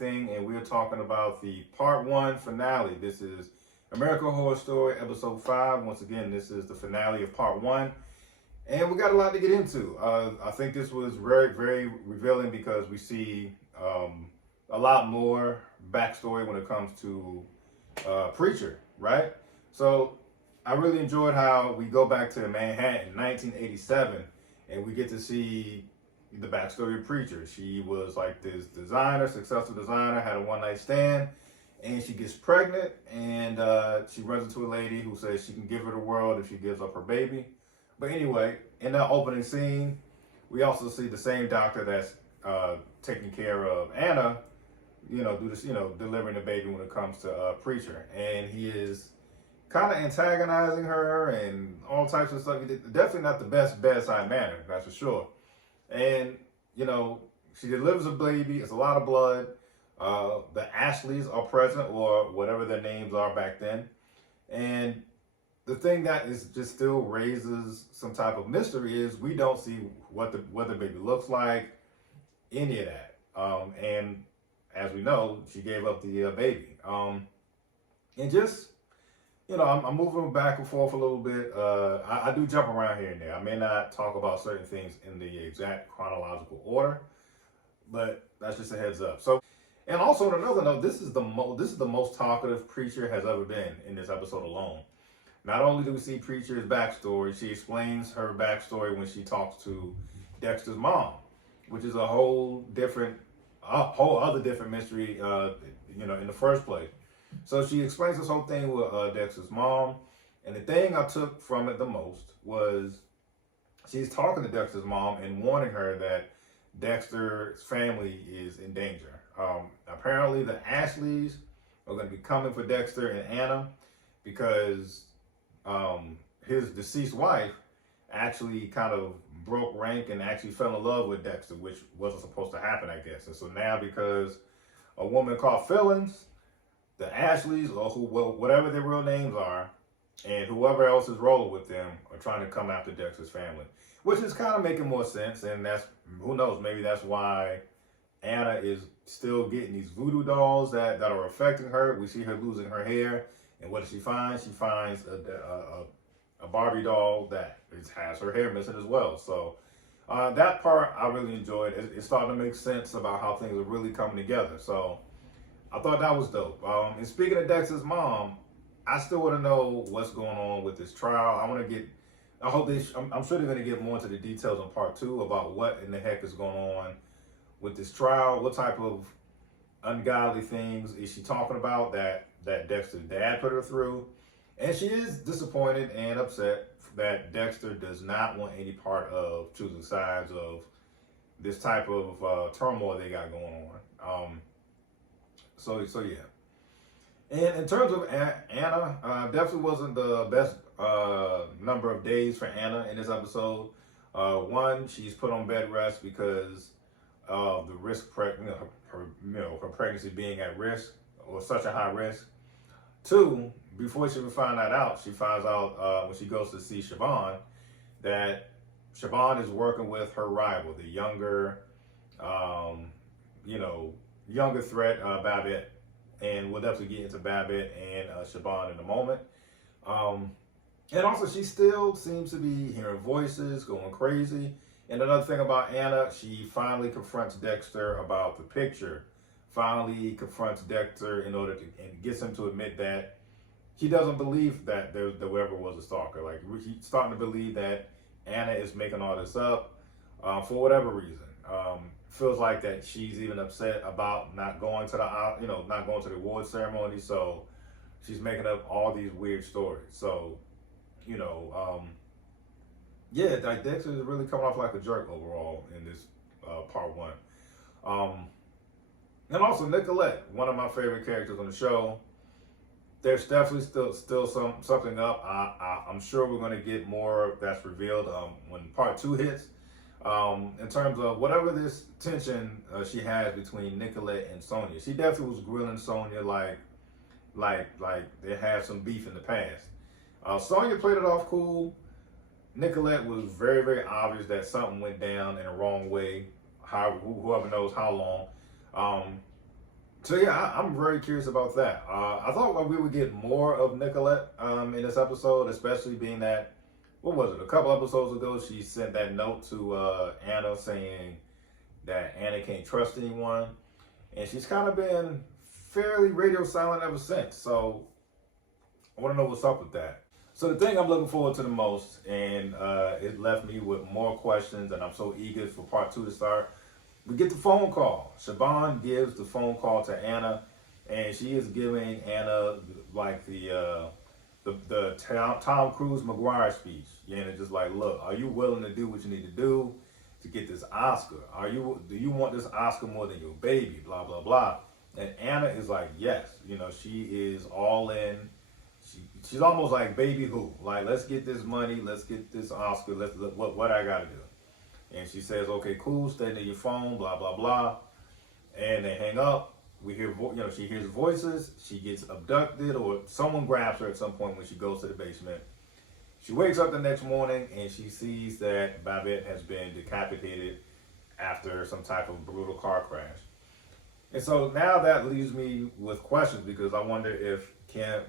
everything, and we're talking about the part one finale. This is American Horror Story episode 5. Once again, this is the finale of part one, and we got a lot to get into. I think this was very, very revealing because we see a lot more backstory when it comes to Preecher, right? So I really enjoyed how we go back to Manhattan, 1987, and we get to see the backstory of Preecher. She was like this designer, successful designer, had a one-night stand, and she gets pregnant, and she runs into a lady who says she can give her the world if she gives up her baby. But anyway, in that opening scene, we also see the same doctor that's taking care of Anna, delivering the baby when it comes to Preecher, and he is kind of antagonizing her and all types of stuff. Definitely not the best bedside manner, that's for sure. And, she delivers a baby. It's a lot of blood. The Ashleys are present, or whatever their names are back then. And the thing that is just still raises some type of mystery is we don't see what the baby looks like, any of that. And as we know, she gave up the baby. And just, I'm moving back and forth a little bit. I do jump around here and there. I may not talk about certain things in the exact chronological order, but that's just a heads up. So, and also on another note, this is the most talkative Preecher has ever been in this episode alone. Not only do we see Preecher's backstory, she explains her backstory when she talks to Dexter's mom, which is a whole other different mystery, in the first place. So she explains this whole thing with Dexter's mom, and the thing I took from it the most was she's talking to Dexter's mom and warning her that Dexter's family is in danger. Apparently the Ashleys are going to be coming for Dexter and Anna because his deceased wife actually kind of broke rank and actually fell in love with Dexter, which wasn't supposed to happen, I guess. And so now because a woman called Feelings, the Ashleys, or whatever their real names are, and whoever else is rolling with them, are trying to come after Dexter's family, which is kind of making more sense. And that's, who knows, maybe that's why Anna is still getting these voodoo dolls that are affecting her. We see her losing her hair, and what does she find? She finds a Barbie doll that has her hair missing as well. So that part I really enjoyed. It's starting to make sense about how things are really coming together. So I thought that was dope. And speaking of Dexter's mom, I still want to know what's going on with this trial. I'm sure they're going to get more into the details in part 2 about what in the heck is going on with this trial. What type of ungodly things is she talking about that Dexter's dad put her through? And she is disappointed and upset that Dexter does not want any part of choosing sides of this type of turmoil they got going on. So yeah. And in terms of Anna, definitely wasn't the best number of days for Anna in this episode. One, she's put on bed rest because of the risk, her pregnancy being at risk, or such a high risk. 2, before she would find that out, she finds out when she goes to see Siobhan that Siobhan is working with her rival, the younger threat, Babette. And we'll definitely get into Babette and Siobhan in a moment. And also, she still seems to be hearing voices, going crazy. And another thing about Anna, she finally confronts Dexter about the picture. Finally confronts Dexter and gets him to admit that he doesn't believe that there ever was a stalker. Like, he's starting to believe that Anna is making all this up for whatever reason. Feels like that she's even upset about not going to the award ceremony. So she's making up all these weird stories. So, like Dexter is really coming off like a jerk overall in this part 1. And also Nicolette, one of my favorite characters on the show. There's definitely still something up. I'm sure we're going to get more that's revealed when part 2 hits. In terms of whatever this tension she has between Nicolette and Sonia, she definitely was grilling Sonia like they had some beef in the past. Sonia played it off cool. Nicolette was very, very obvious that something went down in a wrong way. Whoever knows how long. So yeah, I'm very curious about that. I thought we would get more of Nicolette in this episode, especially being that, what was it, a couple episodes ago, she sent that note to Anna saying that Anna can't trust anyone. And she's kind of been fairly radio silent ever since. So I want to know what's up with that. So the thing I'm looking forward to the most, and it left me with more questions, and I'm so eager for part 2 to start. We get the phone call. Siobhan gives the phone call to Anna, and she is giving Anna like the Tom Cruise McGuire speech. And it's just like, look, are you willing to do what you need to do to get this Oscar? Do you want this Oscar more than your baby? Blah blah blah. And Anna is like, yes. You know, she is all in. She's almost like baby who. Like, let's get this money. Let's get this Oscar. Let's look what I got to do. And she says, okay, cool, stay near your phone, blah, blah, blah. And they hang up. We hear, she hears voices. She gets abducted, or someone grabs her at some point when she goes to the basement. She wakes up the next morning and she sees that Babette has been decapitated after some type of brutal car crash. And so now that leaves me with questions, because I wonder if I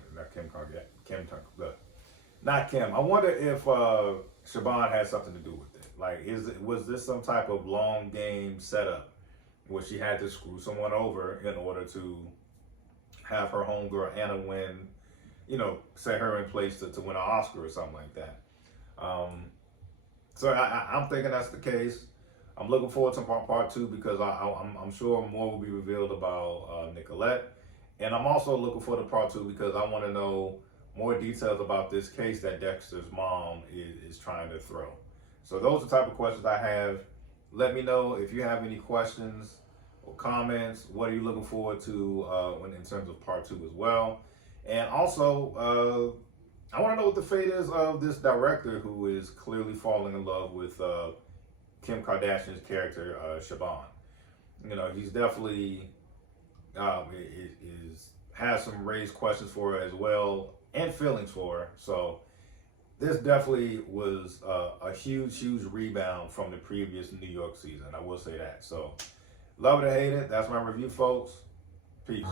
wonder if Siobhan has something to do with it. Like, was this some type of long game setup where she had to screw someone over in order to have her homegirl Anna win, set her in place to win an Oscar or something like that? So I'm thinking that's the case. I'm looking forward to part 2, because I'm sure more will be revealed about Nicolette. And I'm also looking forward to part 2 because I want to know more details about this case that Dexter's mom is trying to throw. So those are the type of questions I have. Let me know if you have any questions or comments. What are you looking forward to in terms of part 2 as well? And also, I want to know what the fate is of this director who is clearly falling in love with Kim Kardashian's character, Siobhan. He's definitely has some raised questions for her as well, and feelings for her. So this definitely was a huge rebound from the previous New York season. I will say that. So love it or hate it. That's my review, folks. Peace.